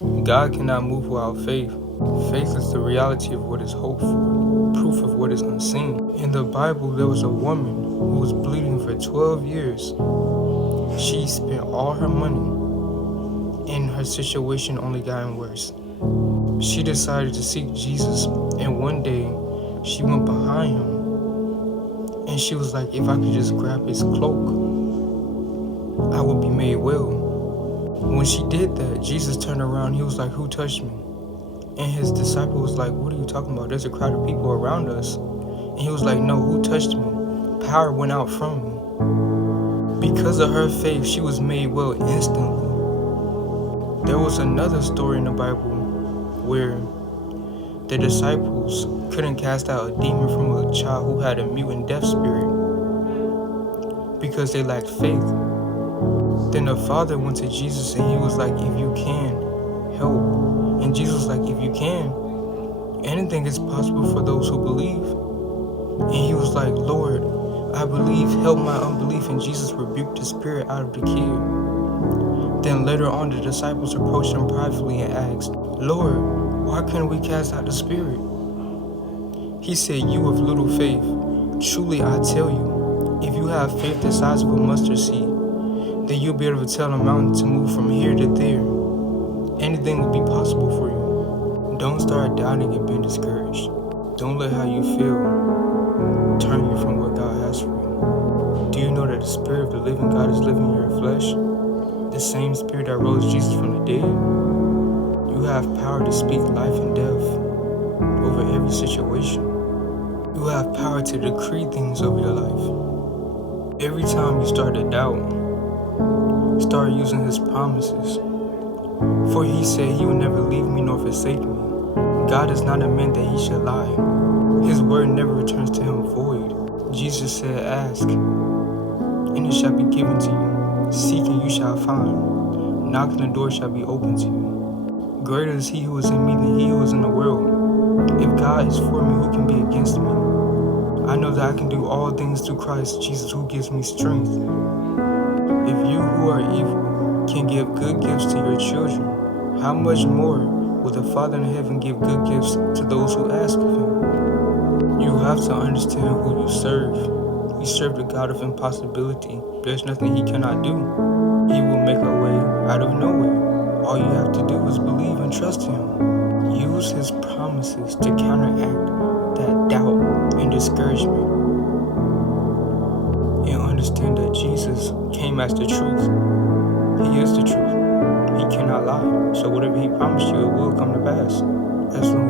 God cannot move without faith. Faith is the reality of what is hoped for, proof of what is unseen. In the Bible, there was a woman who was bleeding for 12 years. She spent all her money, and her situation only gotten worse. She decided to seek Jesus, and one day she went behind him, and she was like, if I could just grab his cloak, I would be made well. When she did that, Jesus turned around. He was like, who touched me? And his disciple was like, what are you talking about? There's a crowd of people around us. And he was like, no, who touched me? Power went out from me. Because of her faith, she was made well instantly. There was another story in the Bible where the disciples couldn't cast out a demon from a child who had a mute and deaf spirit because they lacked faith. Then the father went to Jesus and he was like, if you can, help. And Jesus was like, if you can, anything is possible for those who believe. And he was like, Lord, I believe, help my unbelief. And Jesus rebuked the spirit out of the kid. Then later on, the disciples approached him privately and asked, Lord, why couldn't we cast out the spirit? He said, you of little faith, truly I tell you, if you have faith the size of a mustard seed, then you'll be able to tell a mountain to move from here to there. Anything will be possible for you. Don't start doubting and being discouraged. Don't let how you feel turn you from what God has for you. Do you know that the Spirit of the living God is living in your flesh? The same Spirit that rose Jesus from the dead? You have power to speak life and death over every situation. You have power to decree things over your life. Every time you start to doubt, start using his promises. For he said he will never leave me nor forsake me. God is not a man that he should lie. His word never returns to him void. Jesus said, ask, and it shall be given to you. Seek and you shall find. Knock and the door shall be opened to you. Greater is he who is in me than he who is in the world. If God is for me, who can be against me? I know that I can do all things through Christ Jesus who gives me strength. If you who are evil can give good gifts to your children, how much more will the Father in heaven give good gifts to those who ask of him? You have to understand who you serve. You serve the God of impossibility. There's nothing he cannot do. He will make a way out of no way. All you have to do is believe and trust him. Use his promises to counteract that doubt and discouragement. And understand that Jesus came as the truth. He is the truth. He cannot lie. So whatever he promised you, it will come to pass. As long